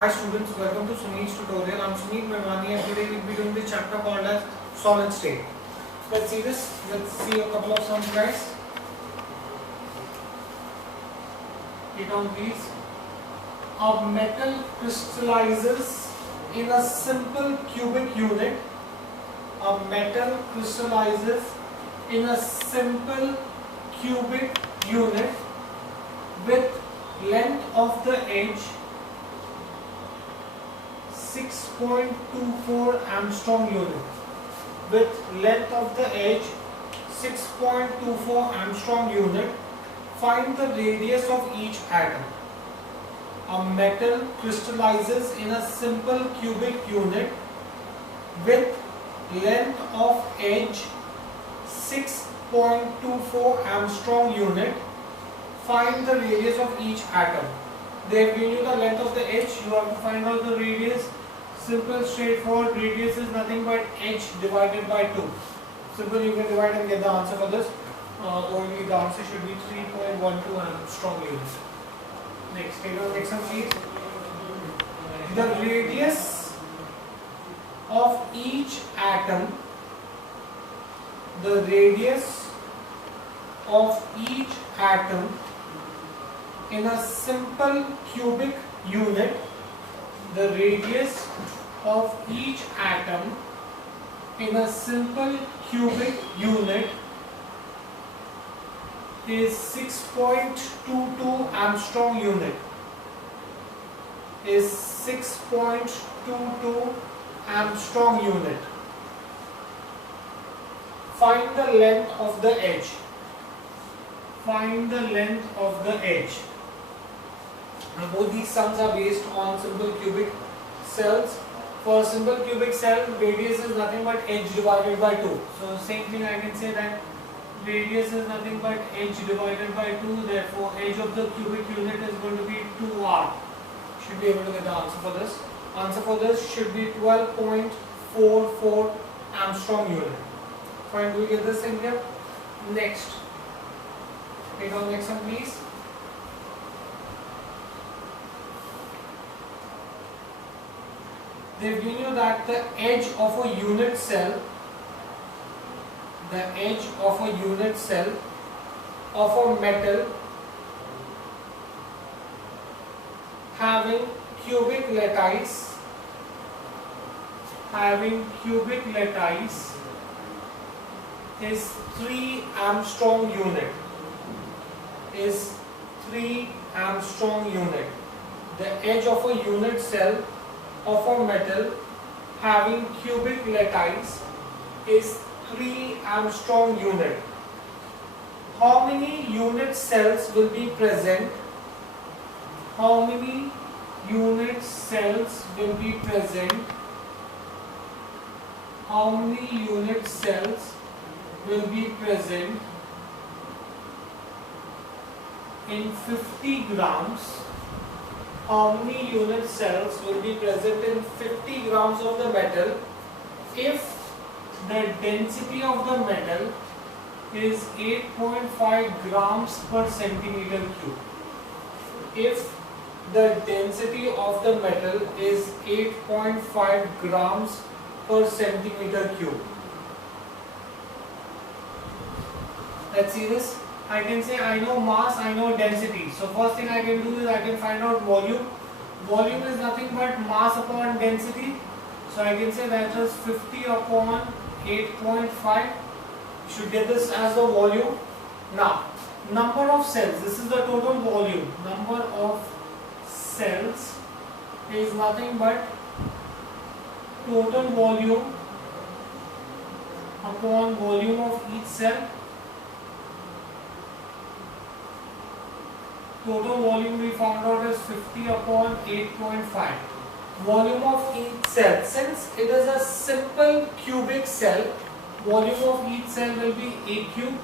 Hi students, welcome to Sunil's tutorial. I'm Sunil Mehwani and today we'll be doing the chapter called as solid state. Let's see this. Let's see a couple of sums, guys. Get on please. A metal crystallizes in a simple cubic unit. A metal crystallizes in a simple cubic unit with length of the edge 6.24 Armstrong unit. With length of the edge 6.24 Armstrong unit, find the radius of each atom. A metal crystallizes in a simple cubic unit with length of edge 6.24 Armstrong unit. Find the radius of each atom. They have given you the length of the edge, you have to find out the radius. Simple, straightforward. Radius is nothing but edge divided by 2. Simple, you can divide and get the answer for this. Only the answer should be 3.12 Armstrong units. Next, take our next one please. The radius of each atom, the radius of each atom in a simple cubic unit, the radius of each atom in a simple cubic unit is 6.22 Armstrong unit. Is 6.22 Armstrong unit. Find the length of the edge. Find the length of the edge. Now both these sums are based on simple cubic cells. For a simple cubic cell, radius is nothing but edge divided by 2. So same thing I can say that radius is nothing but edge divided by 2. Therefore, edge of the cubic unit is going to be 2r. Should be able to get the answer for this. Answer for this should be 12.44 Armstrong unit. Fine, do we get this in here? Next. Take our next one please. They've given you that the edge of a unit cell, the edge of a unit cell of a metal having cubic lattice is 3 Armstrong unit. Is 3 Armstrong unit. The edge of a unit cell of a metal having cubic lattice is 3 Armstrong unit. How many unit cells will be present? How many unit cells will be present? How many unit cells will be present in 50 grams? How many unit cells will be present in 50 grams of the metal if the density of the metal is 8.5 grams per centimeter cube? If the density of the metal is 8.5 grams per centimeter cube. Let's see this. I can say I know mass, I know density. So first thing I can do is I can find out volume. Volume is nothing but mass upon density. So I can say that is 50 upon 8.5. You should get this as the volume. Now, number of cells. This is the total volume. Number of cells is nothing but total volume upon volume of each cell. Total volume we found out is 50 upon 8.5. Volume of each cell. Since it is a simple cubic cell, volume of each cell will be a cube.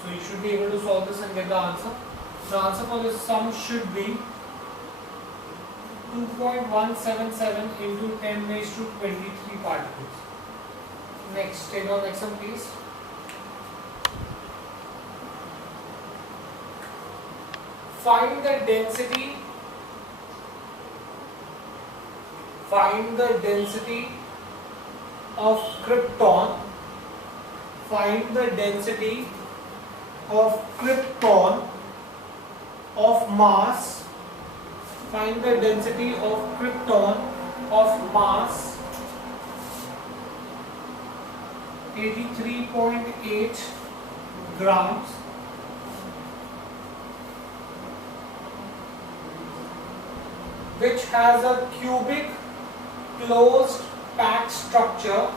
So you should be able to solve this and get the answer. The answer for this sum should be 2.177 into 10 raised to 23 particles. Next, take our next one please. Find the density Find the density of krypton. Find the density of krypton of mass. Find the density of krypton of mass 83.8 grams, which has a cubic closed packed structure,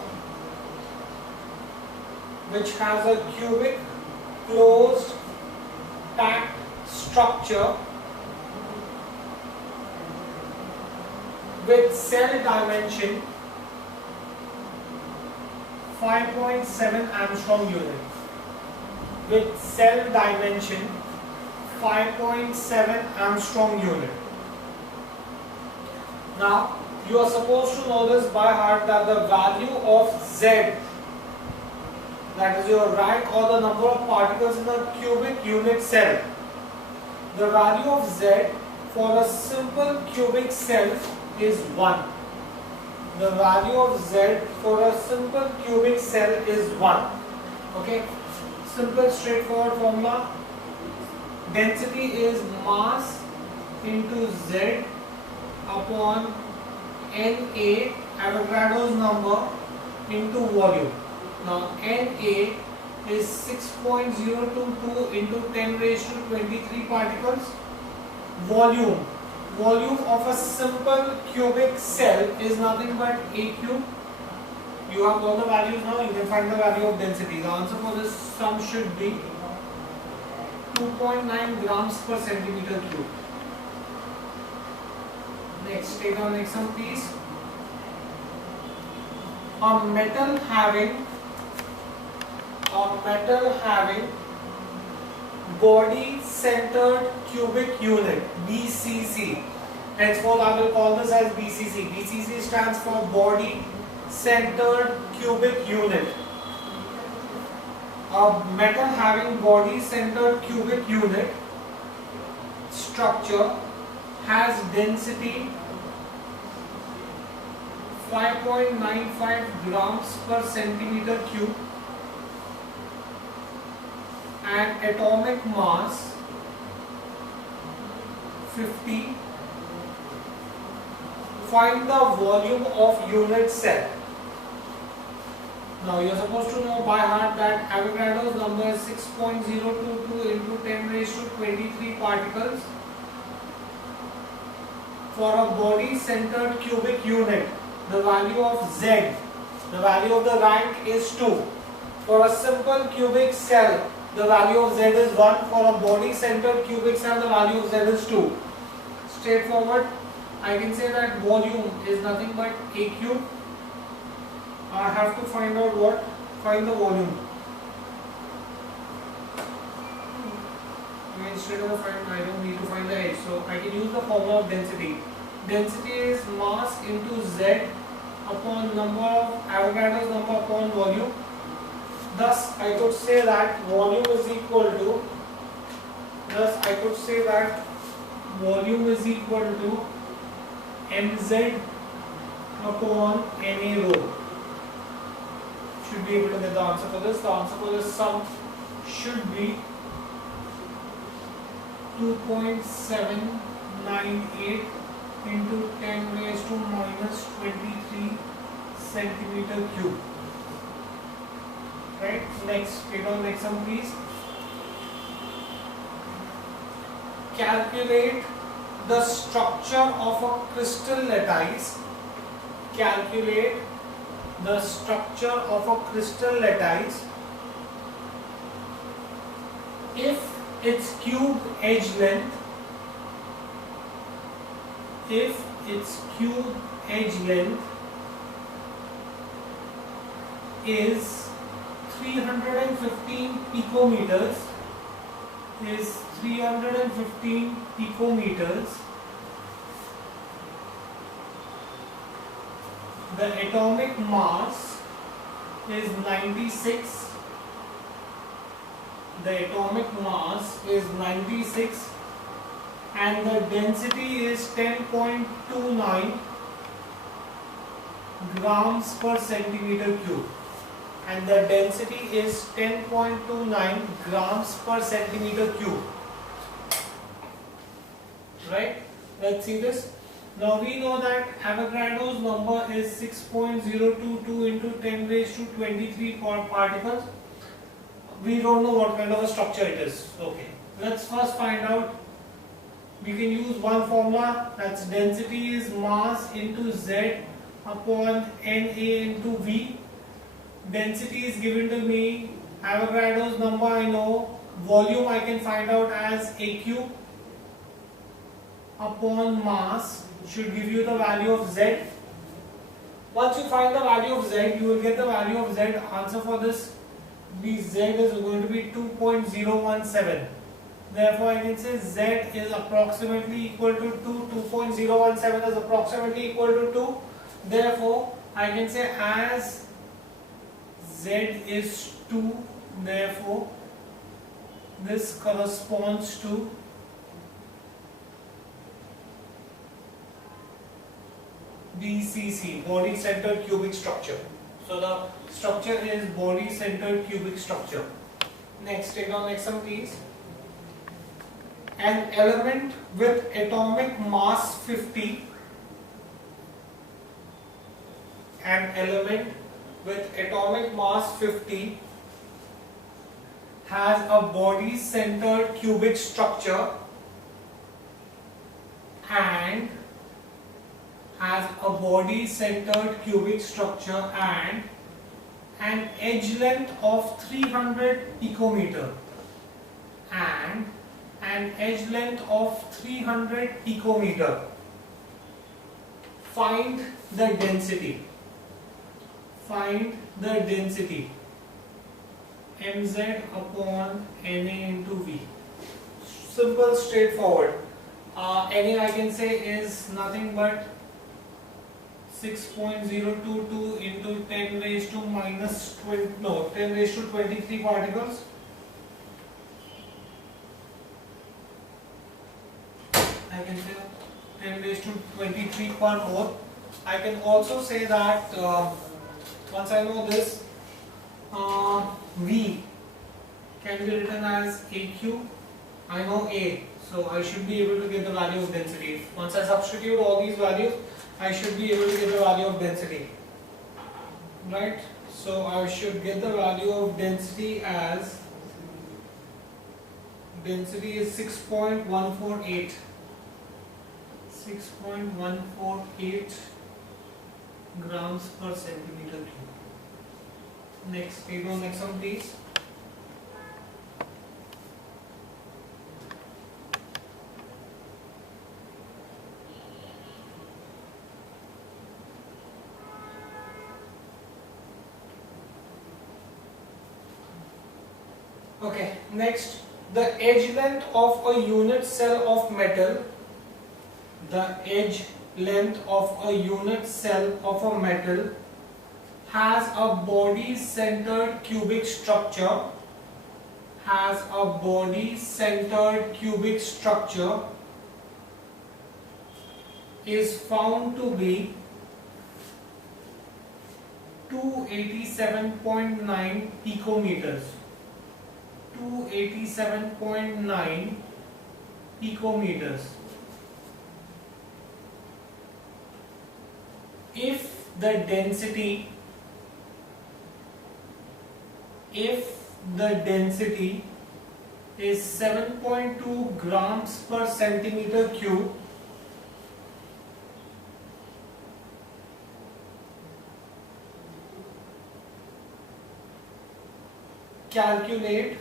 which has a cubic closed packed structure with cell dimension 5.7 Armstrong unit. With cell dimension 5.7 Armstrong unit. Now you are supposed to know this by heart, that the value of Z, that is your rank or the number of particles in a cubic unit cell, the value of Z for a simple cubic cell is 1. The value of Z for a simple cubic cell is 1. Okay, simple straightforward formula. Density is mass into Z upon Na, Avogadro's number, into volume. Now Na is 6.022 into 10 raised to 23 particles. Volume of a simple cubic cell is nothing but A cube. You have all the values now, you can find the value of density. The answer for this sum should be 2.9 grams per centimeter cube. Next, take our next sum please. A metal having body centered cubic unit, BCC. Henceforth I will call this as BCC. BCC stands for body centered cubic unit. A metal having body centered cubic unit structure has density 5.95 grams per centimeter cube and atomic mass 50. Find the volume of unit cell. Now you are supposed to know by heart that Avogadro's number is 6.022 into 10 raised to 23 particles for a body centered cubic unit. The value of Z, the value of the rank is 2. For a simple cubic cell, the value of Z is 1. For a body centered cubic cell, the value of Z is 2. Straightforward. I can say that volume is nothing but A cube. I have to find out what? Find the volume. Instead of I don't need to find the H, so I can use the formula of density. Density is mass into Z upon number of Avogadro's number upon volume. Thus I could say that volume is equal to mz upon Na rho. Should be able to get the answer for this. The answer for this sum should be 2.798 into 10 raised to minus 23 centimeter cube. Right? Next, take on next sum please. Calculate the structure of a crystal lattice. Calculate the structure of a crystal lattice if its cube edge length is 315 picometers, the atomic mass is 96, and the density is 10.29, grams per centimeter cube, and the density is 10.29 grams per centimeter cube. Right? Let's see this. Now we know that Avogadro's number is 6.022 into 10 raised to 23 particles. We don't know what kind of a structure it is. Okay. Let's first find out. We can use one formula, that's density is mass into Z upon Na into V. Density is given to me, Avogadro's number I know, volume I can find out as A cube upon mass should give you the value of Z. Once you find the value of Z, you will get the value of Z. Answer for this Z is going to be 2.017. Therefore, I can say Z is approximately equal to 2. 2.017 is approximately equal to 2. Therefore, I can say as Z is 2, therefore, this corresponds to BCC, body centered cubic structure. So the structure is body centered cubic structure. Next, take down next sum please. An element with atomic mass 50, an element with atomic mass 50 has a body centered cubic structure and an edge length of 300 picometer and an edge length of 300 picometer. Find the density. Find the density. Mz upon Na into V. Simple, straightforward. Na I can say is nothing but 6.022 into 10 raised to minus 20, no, 10 raised to 23 particles. I can say 10 raised to 23 per mole. I can also say that once I know this, V can be written as AQ. I know A, so I should be able to get the value of density. Once I substitute all these values, I should be able to get the value of density. Right? So I should get the value of density as density is 6.148. 6.148 grams per centimeter cube. Next, take on next one please. Okay, next, the edge length of a unit cell of metal, the edge length of a unit cell of a metal has a body centered cubic structure, is found to be 287.9 picometers. 287.9 picometers. If the density is 7.2 grams per centimeter cube, calculate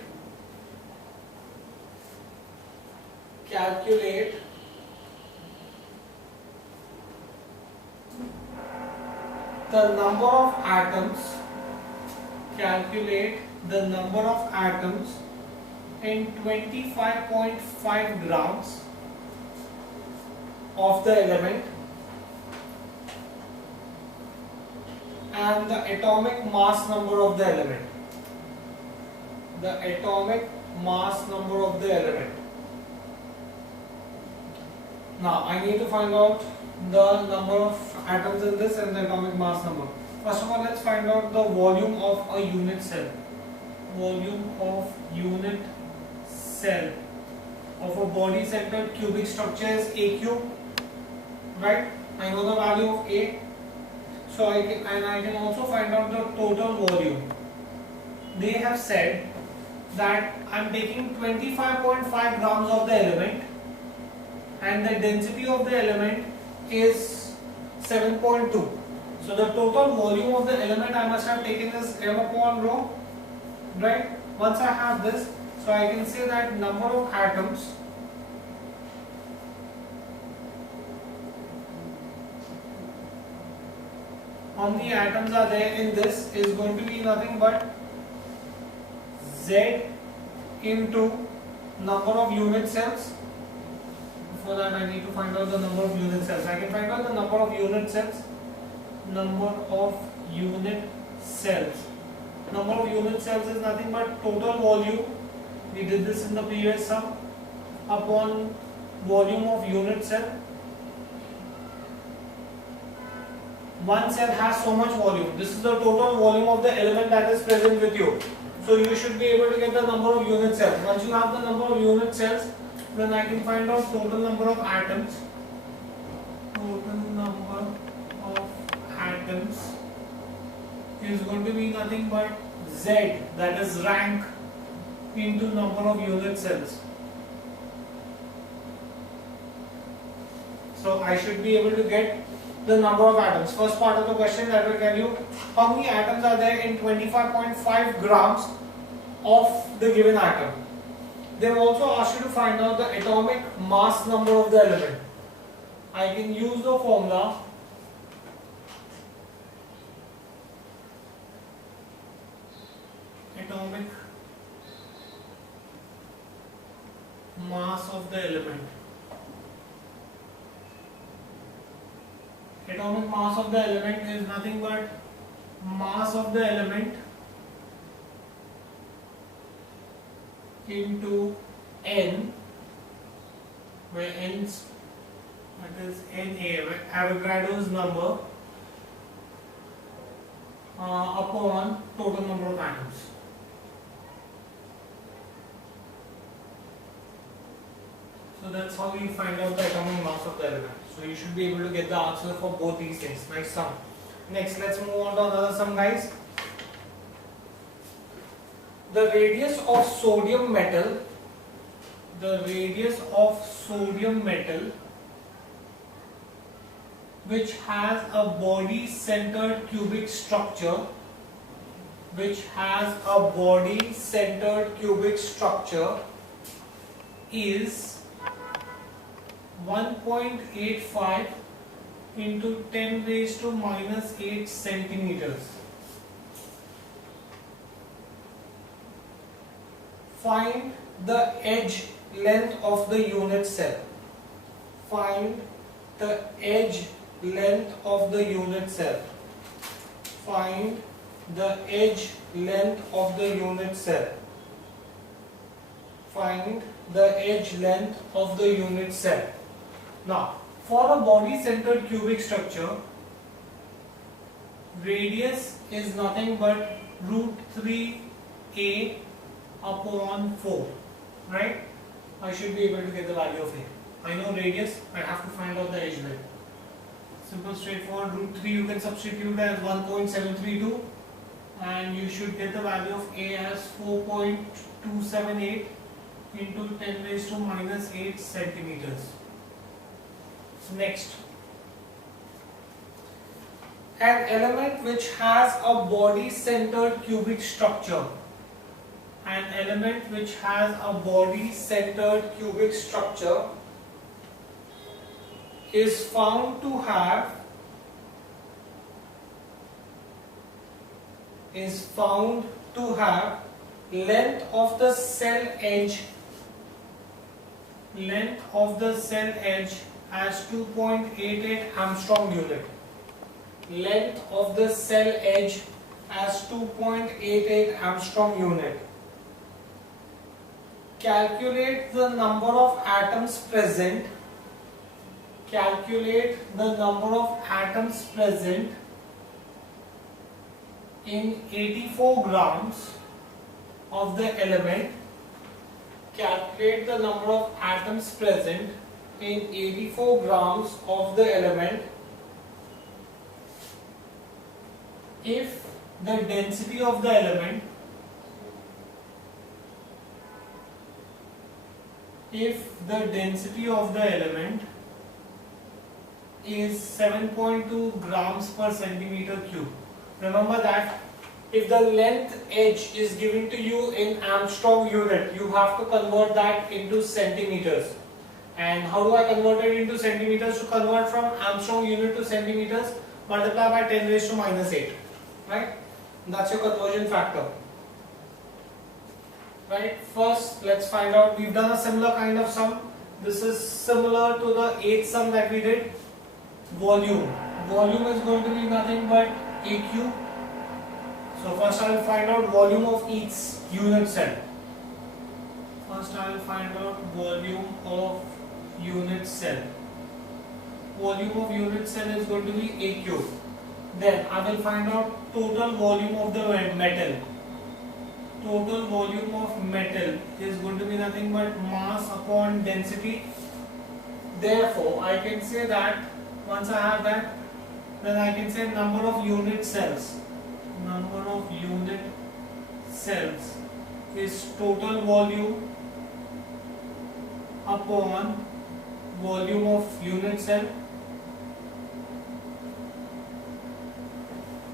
the number of atoms in 25.5 grams of the element and the atomic mass number of the element. Now I need to find out the number of atoms in this and the atomic mass number. First of all, let's find out the volume of a unit cell. Volume of unit cell of a body centered cubic structure is A cube, right? I know the value of A, so I can also find out the total volume. They have said that I am taking 25.5 grams of the element and the density of the element is 7.2. So the total volume of the element I must have taken is m upon rho, right? Once I have this, so I can say that number of atoms how many atoms are there in this is going to be nothing but Z into number of unit cells. Before that I need to find out the number of unit cells. I can find out the number of unit cells. Number of unit cells. Number of unit cells is nothing but total volume. We did this in the previous sum upon volume of unit cell. One cell has so much volume. This is the total volume of the element that is present with you. So you should be able to get the number of unit cells. Once you have the number of unit cells, then I can find out total number of atoms. Total number of atoms is going to be nothing but Z, that is rank, into number of unit cells. So I should be able to get the number of atoms. First part of the question that will tell you how many atoms are there in 25.5 grams of the given atom. They will also ask you to find out the atomic mass number of the element. I can use the formula atomic mass of the element. Atomic mass of the element is nothing but mass of the element into N, where N is Na, Avogadro's number, upon total number of atoms. So that's how we find out the atomic mass of the element. So you should be able to get the answer for both these things. Nice sum. Next, let's move on to another sum, guys. The radius of sodium metal, which has a body centered cubic structure, is 1.85 into 10 raised to minus 8 centimeters. Find the edge length of the unit cell. Find the edge length of the unit cell. Find the edge length of the unit cell. Find the edge length of the unit cell. Now, for a body-centered cubic structure, radius is nothing but root 3a upon 4, right? I should be able to get the value of a. I know radius, I have to find out the edge length. Simple, straightforward. Root 3 you can substitute as 1.732 and you should get the value of a as 4.278 into 10 raised to minus 8 centimeters. So next, an element which has a body-centered cubic structure. An element which has a body-centered cubic structure is found to have length of the cell edge as 2.88 Armstrong unit. Length of the cell edge as 2.88 Armstrong unit. Calculate the number of atoms present calculate the number of atoms present in 84 grams of the element. Calculate the number of atoms present in 84 grams of the element if the density of the element is 7.2 grams per centimeter cube. Remember that if the length h is given to you in Armstrong unit, you have to convert that into centimeters. And how do I convert it into centimeters? To convert from Armstrong unit to centimeters, multiply by 10 raised to minus 8. Right? That's your conversion factor. Right? First, let's find out. We've done a similar kind of sum. This is similar to the 8th sum that we did. Volume. Volume is going to be nothing but AQ. So first I will find out volume of each unit cell. First I will find out volume of unit cell. Volume of unit cell is going to be AQ. Then I will find out total volume of the metal. Total volume of metal is going to be nothing but mass upon density. Therefore, I can say that once I have that, then I can say number of unit cells. Number of unit cells is total volume upon volume of unit cell.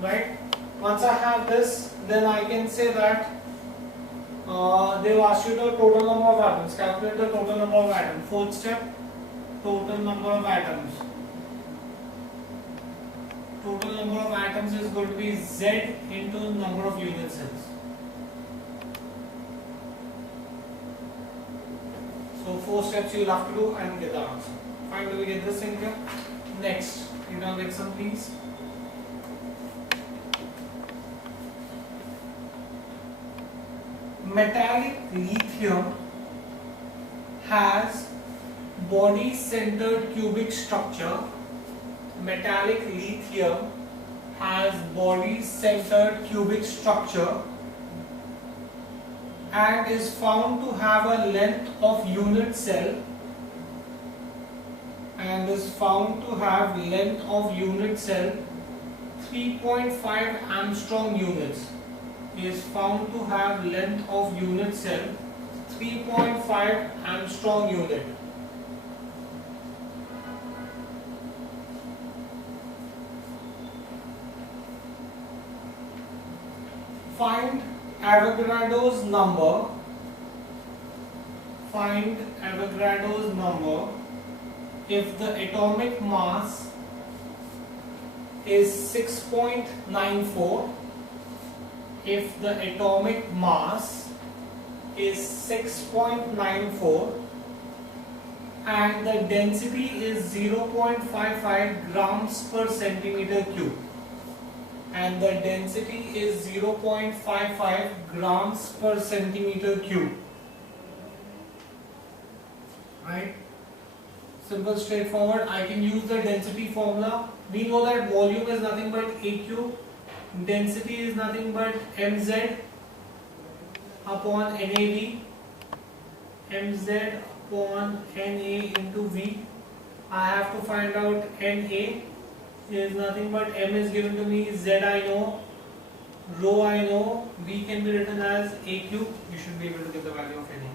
Right? Once I have this, then I can say that they will ask you the total number of atoms. Calculate the total number of atoms. Fourth step, total number of atoms. Total number of atoms is going to be Z into number of unit cells. So 4 steps you will have to do and get the answer. Fine, do we get this in here? Next, you know, next one please. Metallic lithium has body-centered cubic structure. Metallic lithium has body-centered cubic structure and is found to have a length of unit cell 3.5 Armstrong units. Is found to have length of unit cell 3.5 Armstrong unit. Find Avogadro's number. Find Avogadro's number if the atomic mass is 6.94. If the atomic mass is 6.94 and the density is 0.55 grams per centimeter cube. And the density is 0.55 grams per centimeter cube. Right? Simple, straightforward. I can use the density formula. We know that volume is nothing but AQ. Density is nothing but mz upon NAV. Mz upon NA into V. I have to find out NA is nothing but M is given to me, Z I know, rho I know, V can be written as AQ. You should be able to get the value of NA.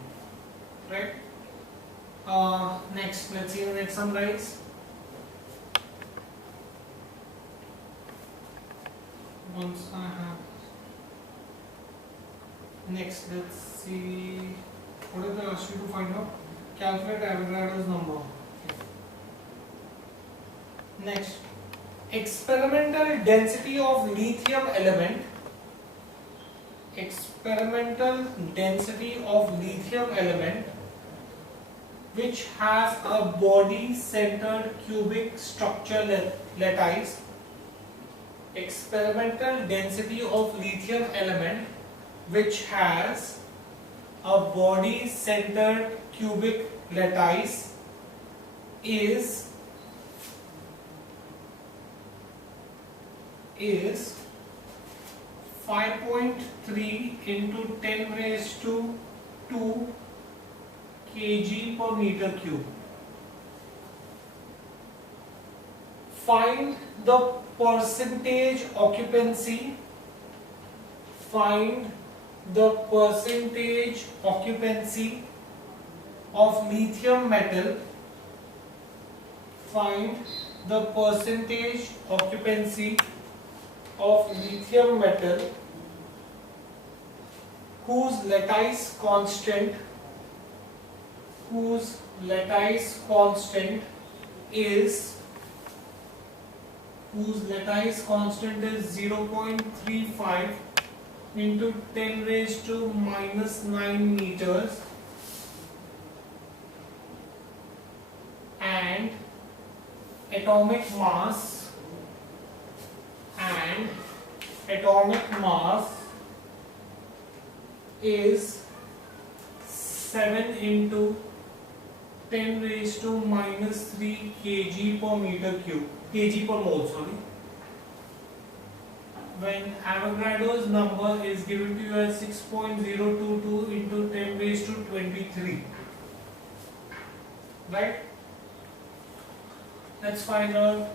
Right? Next, let's see the next sum, guys. Once I have next, let's see what did they ask you to find out. Calculate Avogadro's number. Next, experimental density of lithium element. Experimental density of lithium element which has a body-centered cubic structure lattice. Experimental density of lithium element which has a body-centered cubic lattice is is 5.3 into 10 raised to 2 kg per meter cube. Find the percentage occupancy. Find the percentage occupancy of lithium metal. Find the percentage occupancy of lithium metal whose lattice constant is 0.35 into 10 raised to minus 9 meters and atomic mass is 7 into 10 raised to minus 3 kg per meter cube, kg per mole, sorry. When Avogadro's number is given to you as 6.022 into 10 raised to 23, right? Let's find out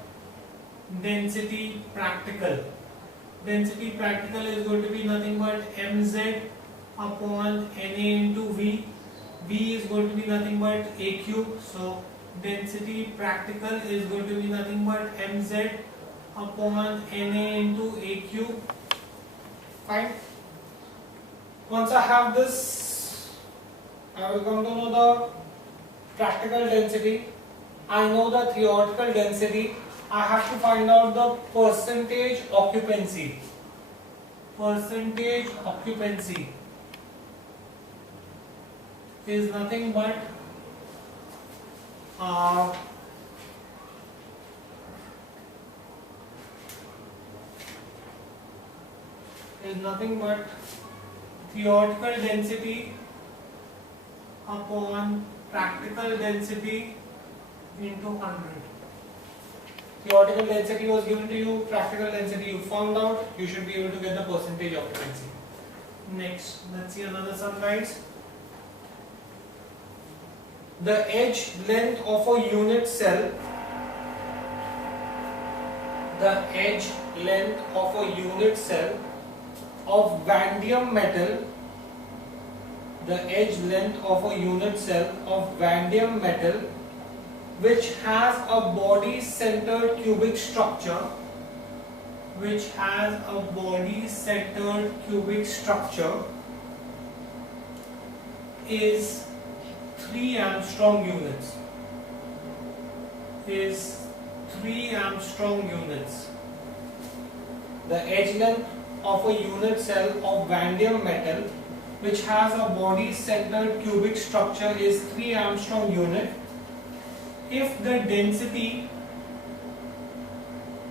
density practical. Density practical is going to be nothing but mz upon Na into V. V is going to be nothing but A cube. So density practical is going to be nothing but mz upon Na into A cube. Fine. Once I have this, I will come to know the practical density. I know the theoretical density. I have to find out the percentage occupancy. Percentage occupancy is nothing but theoretical density upon practical density into 100. Theoretical density was given to you, practical density you found out, you should be able to get the percentage occupancy. Next, let's see another sum, guys. The edge length of a unit cell, of vanadium metal, which has a body centered cubic structure, is 3 Armstrong units. The edge length of a unit cell of vanadium metal which has a body centered cubic structure is 3 Armstrong unit. If the density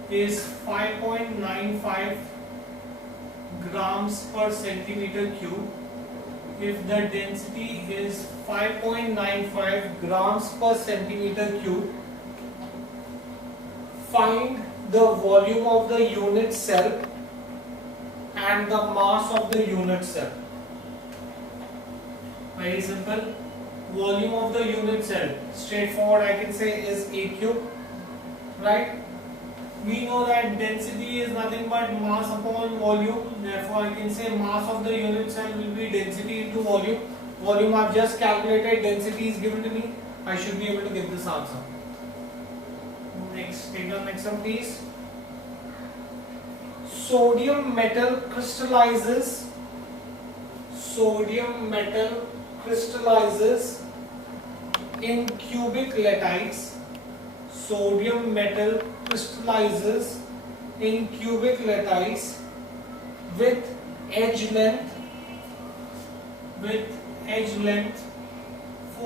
is 5.95 grams per centimeter cube, find the volume of the unit cell and the mass of the unit cell. Very simple. Volume of the unit cell, straightforward, I can say is A cube, right? We know that density is nothing but mass upon volume, therefore I can say mass of the unit cell will be density into volume. Volume I have just calculated, density is given to me, I should be able to get this answer. Next, take the next one please. Sodium metal crystallizes in cubic lattice. Sodium metal crystallizes in cubic lattice with edge length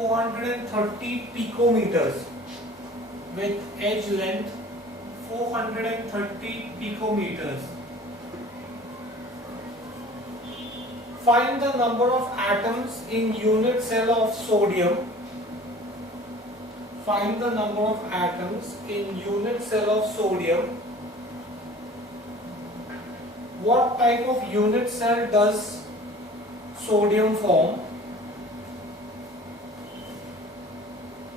430 picometers. Find the number of atoms in unit cell of sodium. what type of unit cell does sodium form?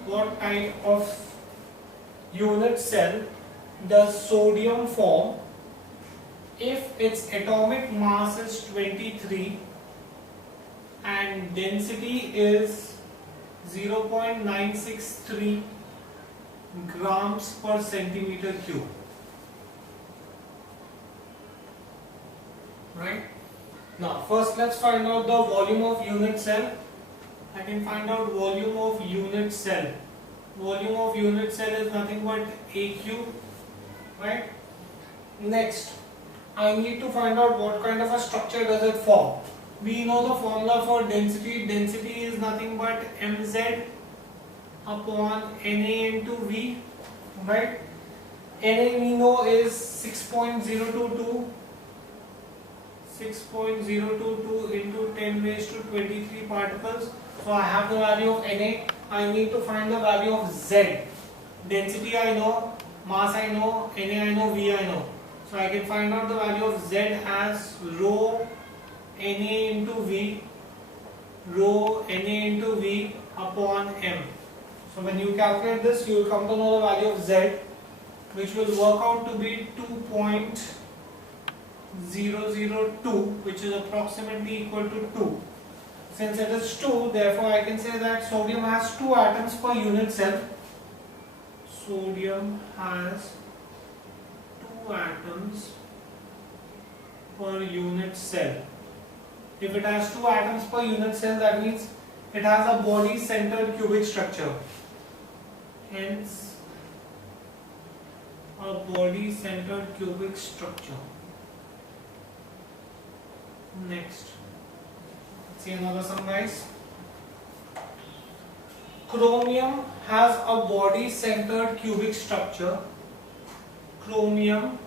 What type of unit cell does sodium form if its atomic mass is 23 and density is 0.963 grams per centimeter cube? Right? Now first let's find out the volume of unit cell. I can find out volume of unit cell. Volume of unit cell is nothing but AQ, right? Next, I need to find out what kind of a structure does it form. We know the formula for density. Density is nothing but mz upon Na into V, right? Na we know is 6.022 into 10 raised to 23 particles. So I have the value of Na. I need to find the value of Z. Density I know, mass I know, Na I know, V I know. So I can find out the value of Z as rho Na into V, rho Na into V upon M. So when you calculate this, you will come to know the value of Z, which will work out to be 2.002, which is approximately equal to 2. Since it is 2, therefore I can say that sodium has 2 atoms per unit cell. Sodium has 2 atoms per unit cell. If it has 2 atoms per unit cell, that means it has a body-centered cubic structure. Hence, a body-centered cubic structure. Next. See another sum, guys. Chromium has a body-centered cubic structure. Chromium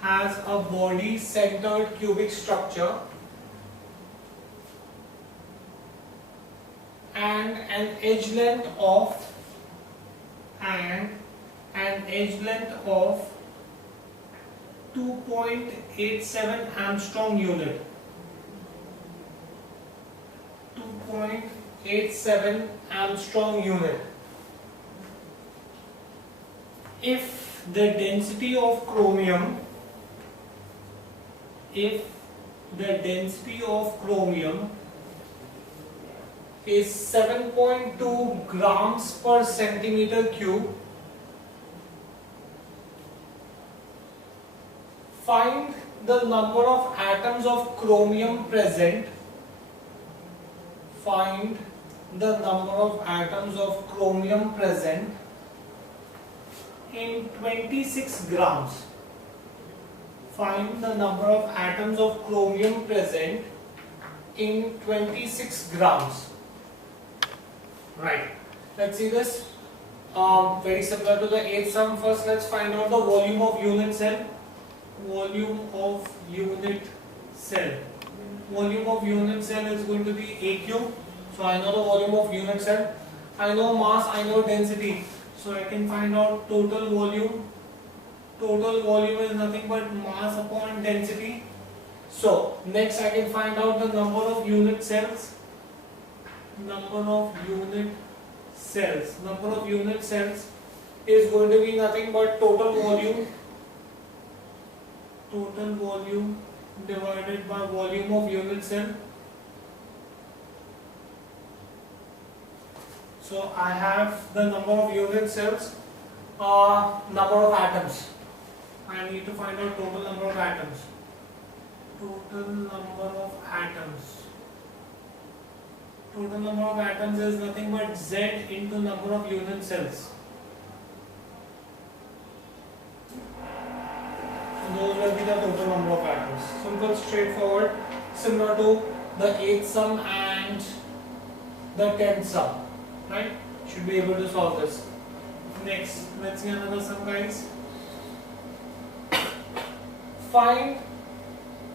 has a body-centered cubic structure and an edge length of 2.87 Armstrong unit. 2.87 Armstrong unit. If the density of chromium is 7.2 grams per centimeter cube, find the number of atoms of chromium present. Find the number of atoms of chromium present in 26 grams. Find the number of atoms of chromium present in 26 grams. Right. Let's see this. Very similar to the 8th sum. First, let's find out the volume of unit cell. Volume of unit cell. Volume of unit cell is going to be AQ. So I know the volume of unit cell. I know mass, I know density. So I can find out total volume. Total volume is nothing but mass upon density. So next I can find out the number of unit cells. Number of unit cells. Number of unit cells is going to be nothing but total volume. Total volume divided by volume of unit cell. So I have the number of unit cells, number of atoms. I need to find out total number of atoms. Total number of atoms. Total number of atoms is nothing but Z into number of unit cells. Those will be the total number of atoms. Simple, straightforward, similar to the 8th sum and the 10th sum. Right? Should be able to solve this. Next, let's see another sum, guys. Find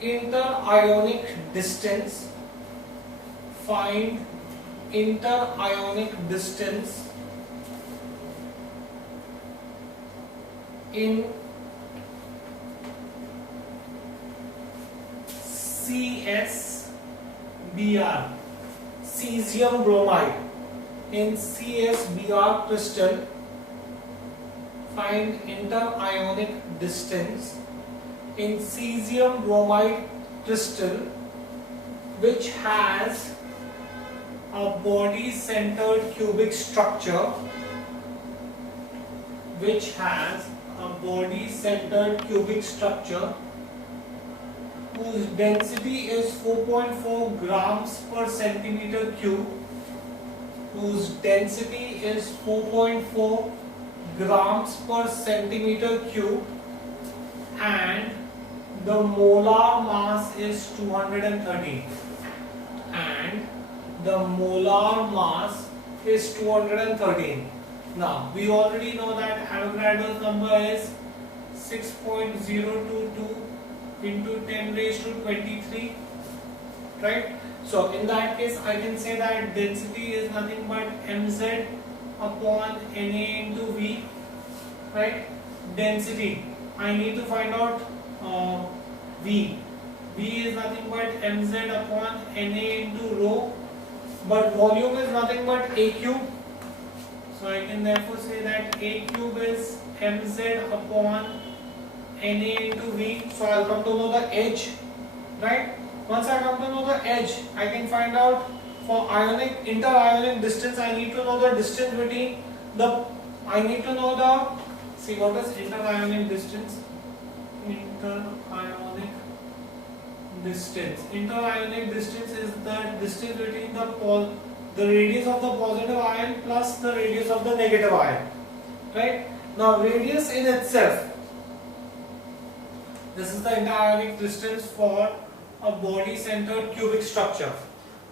interionic distance. Find interionic distance in CSBr, cesium bromide. In CSBr crystal, find interionic distance in cesium bromide crystal which has a body centered cubic structure, whose density is 4.4 grams per centimeter cube, and the molar mass is 213. Now we already know that Avogadro's number is 6.022 into 10 raised to 23, right? So in that case I can say that density is nothing but mz upon Na into V, right? Density, I need to find out V. V is nothing but mz upon Na into rho, but volume is nothing but A cube. So I can therefore say that A cube is mz upon Na into V. So I'll come to know the edge, right? Once I come to know the edge, I can find out for interionic distance. I need to know the distance between what is interionic distance? Interionic distance is the distance between the radius of the positive ion plus the radius of the negative ion, right? Now radius in itself, this is the interionic distance for a body centered cubic structure.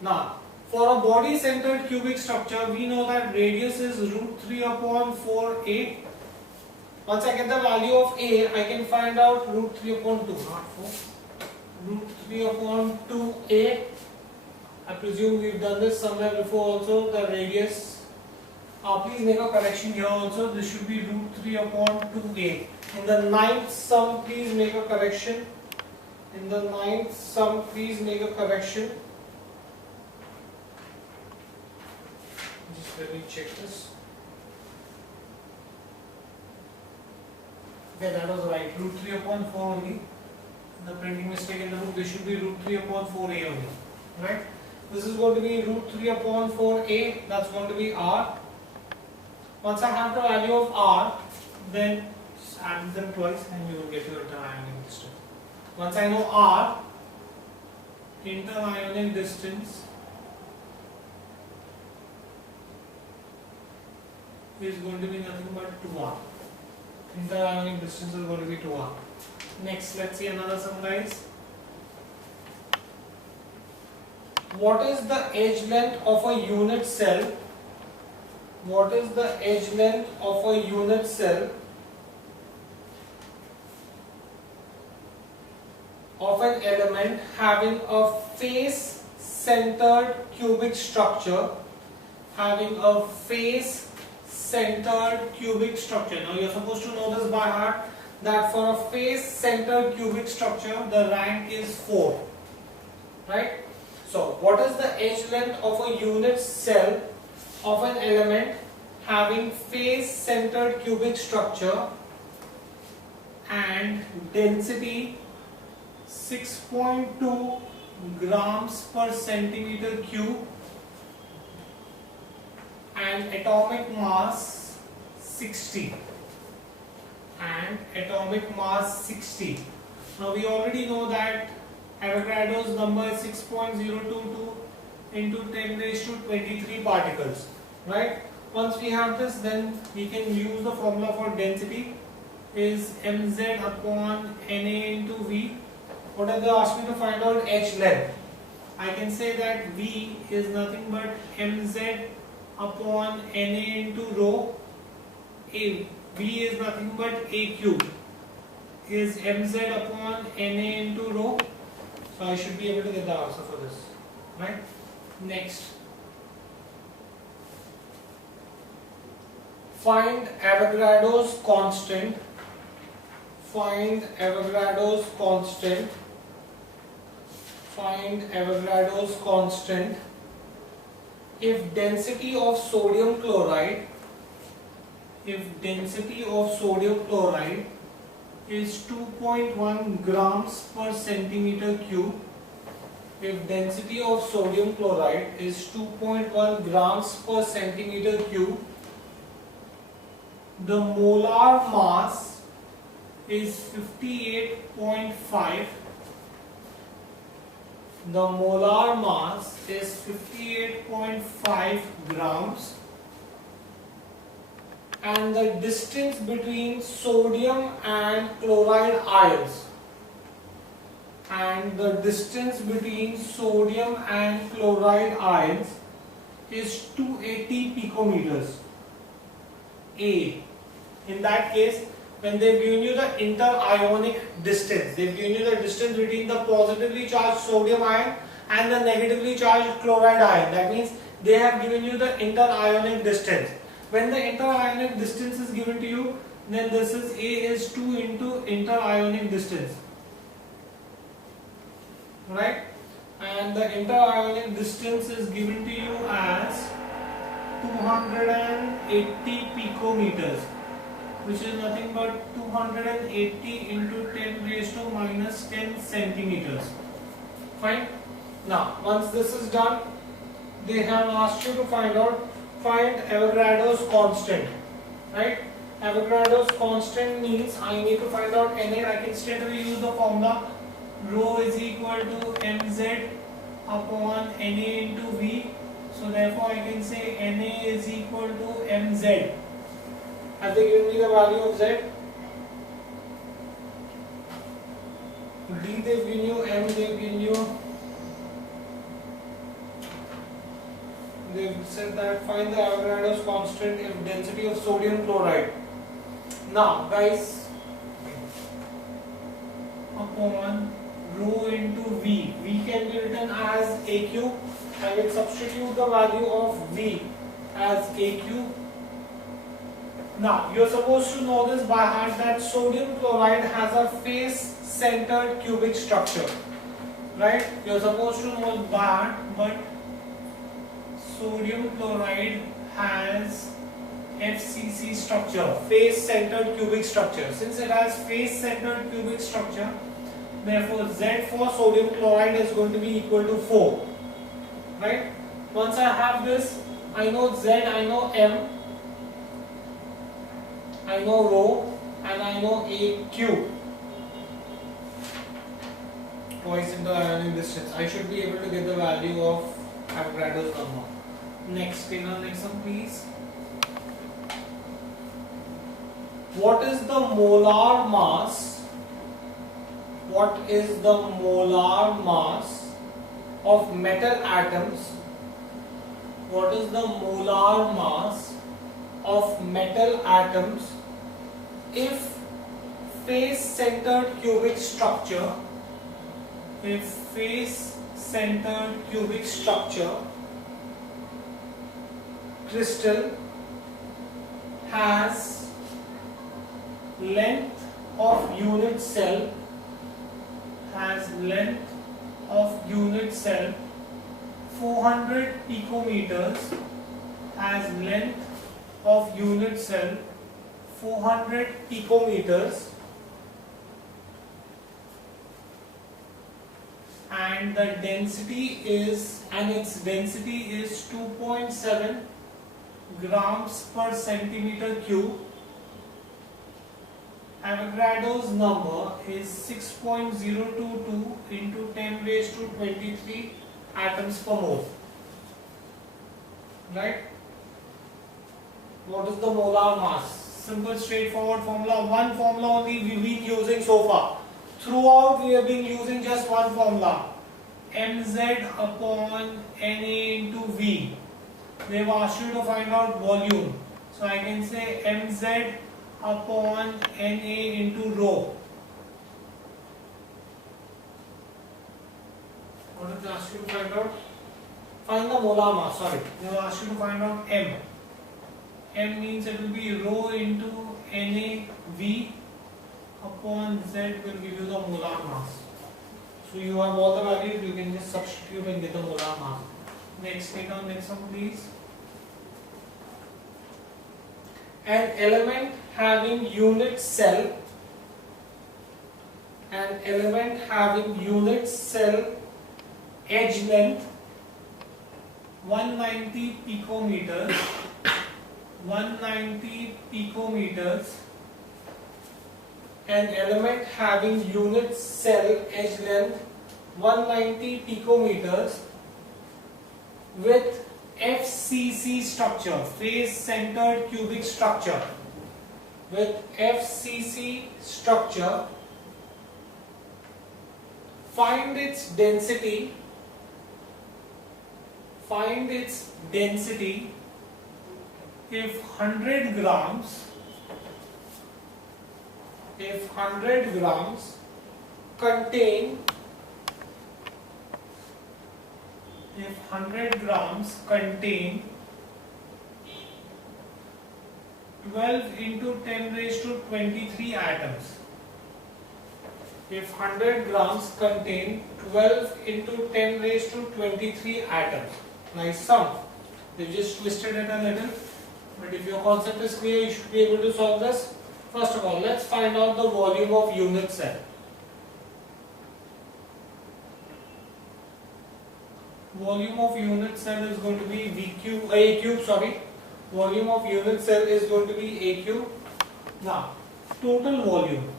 Now for a body centered cubic structure, we know that radius is √3 upon 4a. Once I get the value of a, I can find out √3 upon 2, not 4, √3 upon 2a. I presume we've done this somewhere before also, the radius. Please make a correction here also, this should be √3 upon 2a. In the ninth sum, please make a correction. Just let me check this. Okay, that was right, √3 upon 4 only. The printing mistake in the book, this should be √3 upon 4a only, right? This is going to be √3 upon 4a, that's going to be r. Once I have the value of r, then just add them twice and you will get your interionic distance. Once I know r, interionic distance is going to be nothing but 2r. Interionic distance is going to be 2r. Next, let's see another sum, guys. What is the edge length of a unit cell? Of an element having a face-centered cubic structure. Now you're supposed to know this by heart, that for a face-centered cubic structure, the rank is 4, right? So what is the edge length of a unit cell of an element having face-centered cubic structure and density 6.2 grams per centimeter cube and atomic mass 60? Now we already know that Avogadro's number is 6.022 into 10 raised to 23 particles, right? Once we have this, then we can use the formula for density is mz upon Na into V. What have they asked me to find out? Edge length. I can say that V is nothing but mz upon Na into rho. V is nothing but A cube is mz upon Na into rho. So I should be able to get the answer for this, right? Next, find Avogadro's constant. Find Avogadro's constant if density of sodium chloride is 2.1 grams per centimeter cube. If density of sodium chloride is 2.1 grams per centimeter cube, the molar mass is 58.5. The molar mass is 58.5 grams, and the distance between sodium and chloride ions is 280 picometers. A. In that case, when they've given you the inter-ionic distance, they've given you the distance between the positively charged sodium ion and the negatively charged chloride ion. That means they have given you the inter-ionic distance. When the inter-ionic distance is given to you, then this is A is 2 into inter-ionic distance, right? And the inter-ionic distance is given to you as 280 picometers, which is nothing but 280 into 10 raised to minus 10 centimeters. Fine. Now, once this is done, they have asked you to find Avogadro's constant, right? Avogadro's constant means I need to find out Na. I can straight away use the formula rho is equal to mz upon Na into V. So therefore I can say Na is equal to mz. Have they given me the value of z? D they've given you, M they've given you. They've said that find the Avogadro's constant if density of sodium chloride. Now guys, upon rho into V. V can be written as AQ. I will substitute the value of V as AQ. Now you are supposed to know this by heart that sodium chloride has a face-centered cubic structure, right? You are supposed to know it by heart, but sodium chloride has FCC structure, face-centered cubic structure. Since it has face-centered cubic structure, therefore Z for sodium chloride is going to be equal to 4, right? Once I have this, I know Z, I know M, I know rho, and I know AQ, twice inter-ionic distance. I should be able to get the value of Avogadro's number. Next, take our next one please. What is the molar mass? What is the molar mass of metal atoms? What is the molar mass of metal atoms if face-centered cubic structure, crystal has length of unit cell, 400 picometers, has length of unit cell 400 picometers, and the density is, its density is 2.7 grams per centimeter cube. Avogadro's number is 6.022 into 10 raised to 23 atoms per mole, right? What is the molar mass? Simple straightforward formula, one formula only we've been using so far. Throughout we have been using just one formula, mz upon Na into V. They have asked you to find out volume, so I can say mz upon Na into rho. What did they ask you to find out? Find the molar mass, sorry. They will ask you to find out M. M means it will be rho into NaV upon Z will give you the molar mass. So you have all the values, you can just substitute and get the molar mass. Next, take on next one please. An element having unit cell, edge length 190 picometers, 190 picometers, an element having unit cell edge length 190 picometers with FCC structure, face centered cubic structure, with FCC structure, find its density if 100 grams contain 12 into 10 raised to 23 atoms. If 100 grams contain 12 into 10 raised to 23 atoms. Nice sum. They've just twisted it a little, but if your concept is clear, you should be able to solve this. First of all, let's find out the volume of unit cell. Volume of unit cell is going to be A cube. Volume of unit cell is going to be A cube. Now, total volume.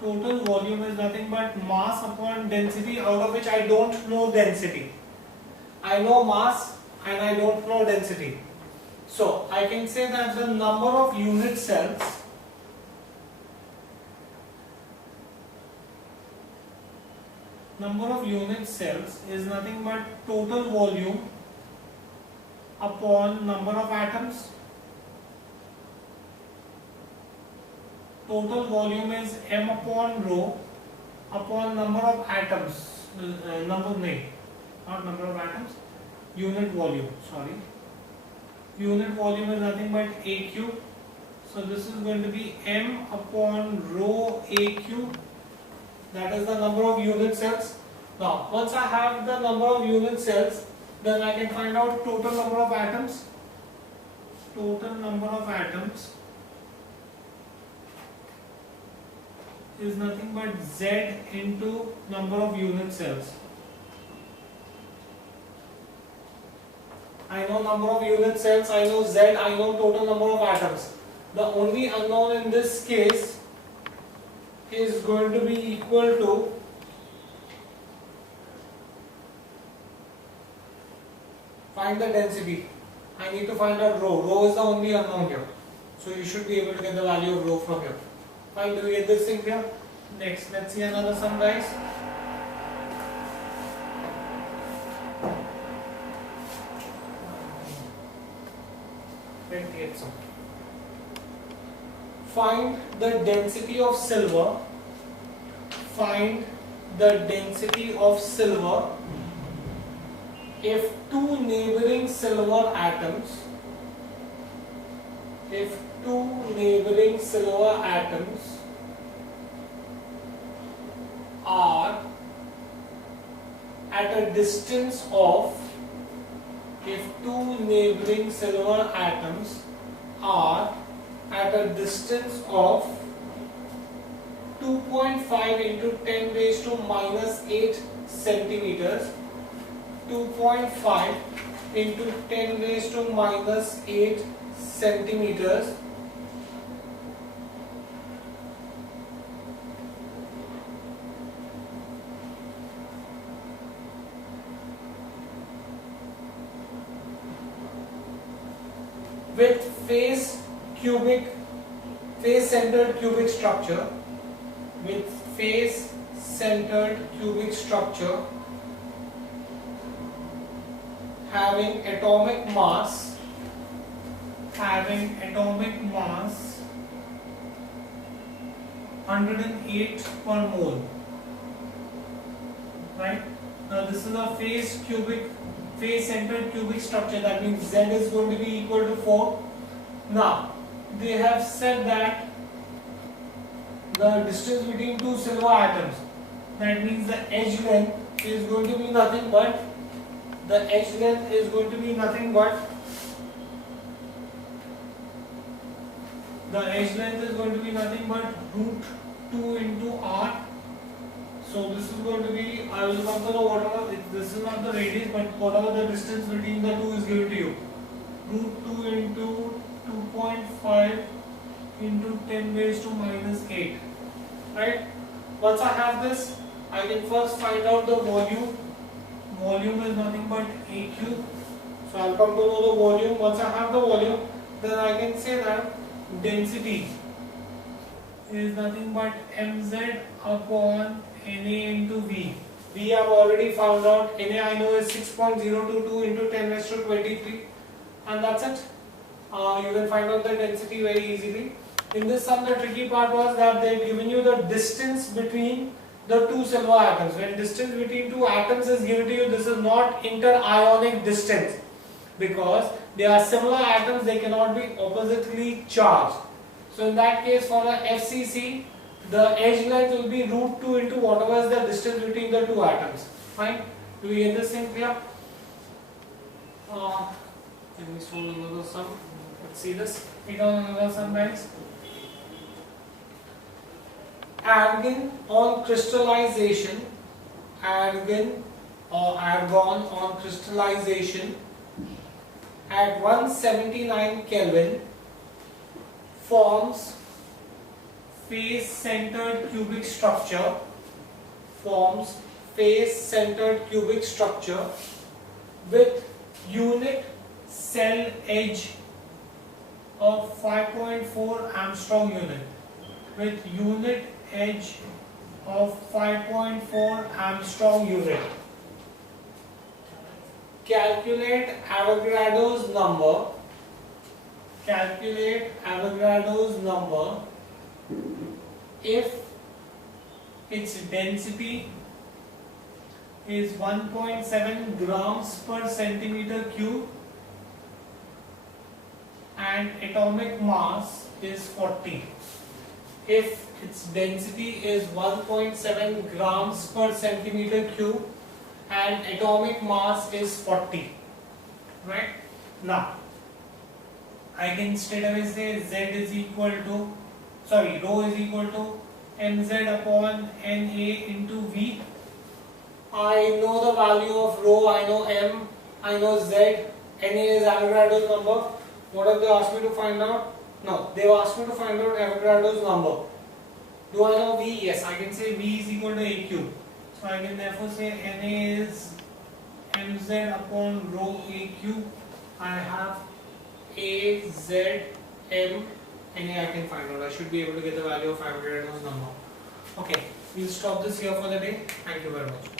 Total volume is nothing but mass upon density, out of which I don't know density. I know mass and I don't know density. So I can say that the number of unit cells is nothing but total volume upon number of atoms. Total volume is m upon rho upon number of atoms, not number of atoms, unit volume, unit volume is nothing but A cube. So this is going to be m upon rho A cube, that is the number of unit cells. Now once I have the number of unit cells, then I can find out total number of atoms. Total number of atoms is nothing but Z into number of unit cells. I know number of unit cells, I know Z, I know total number of atoms. The only unknown in this case is going to be equal to find the density. I need to find out rho. Rho is the only unknown here. So you should be able to get the value of rho from here. Fine, do we get this thing here? Next, let's see another sum, guys. Find the density of silver. Find the density of silver if two neighboring silver atoms are at a distance of 2.5 into 10 raised to minus 8 centimeters, 2.5 into 10 raised to minus 8 centimeters, with face-centered cubic structure, having atomic mass 108 per mole. Right? Now this is a face-centered cubic structure, that means Z is going to be equal to 4. Now they have said that the distance between two silver atoms. That means the edge length is going to be nothing but root 2 into r. So this is going to be, I will come to the whatever, this is not the radius, but whatever the distance between the two is given to you. Root 2 into 2.5 into 10 raised to minus 8. Right? Once I have this, I can first find out the volume. Volume is nothing but A cube. So I'll come to know the volume. Once I have the volume, then I can say that density is nothing but mz upon Na into V. We have already found out. Na I know is 6.022 into 10 raised to 23, and that's it. You can find out the density very easily. In this sum, the tricky part was that they had given you the distance between the two silver atoms. When distance between two atoms is given to you, this is not inter-ionic distance, because they are similar atoms, they cannot be oppositely charged. So in that case, for the FCC, the edge length will be root 2 into whatever is the distance between the two atoms. Fine? Do we get this thing clear? Let me solve another sum. Let's see this. Take on another sum, guys. Argon on crystallization, argon on crystallization at 179 Kelvin forms face-centered cubic structure, with unit cell edge of 5.4 Armstrong unit, with unit edge of 5.4 Armstrong unit. Calculate Avogadro's number if its density is 1.7 grams per centimeter cube and atomic mass is 40. If its density is 1.7 grams per centimeter cube and atomic mass is 40. Right? Now, I can straight away say rho is equal to mz upon Na into V. I know the value of rho, I know m, I know z, Na is Avogadro's number. What have they asked me to find out? No, they have asked me to find out Avogadro's number. Do I know V? Yes, I can say V is equal to A cube. So I can therefore say Na is mz upon rho A cube. I have A, Z, M, Na I can find out. I should be able to get the value of Avogadro's number. Okay, we'll stop this here for the day. Thank you very much.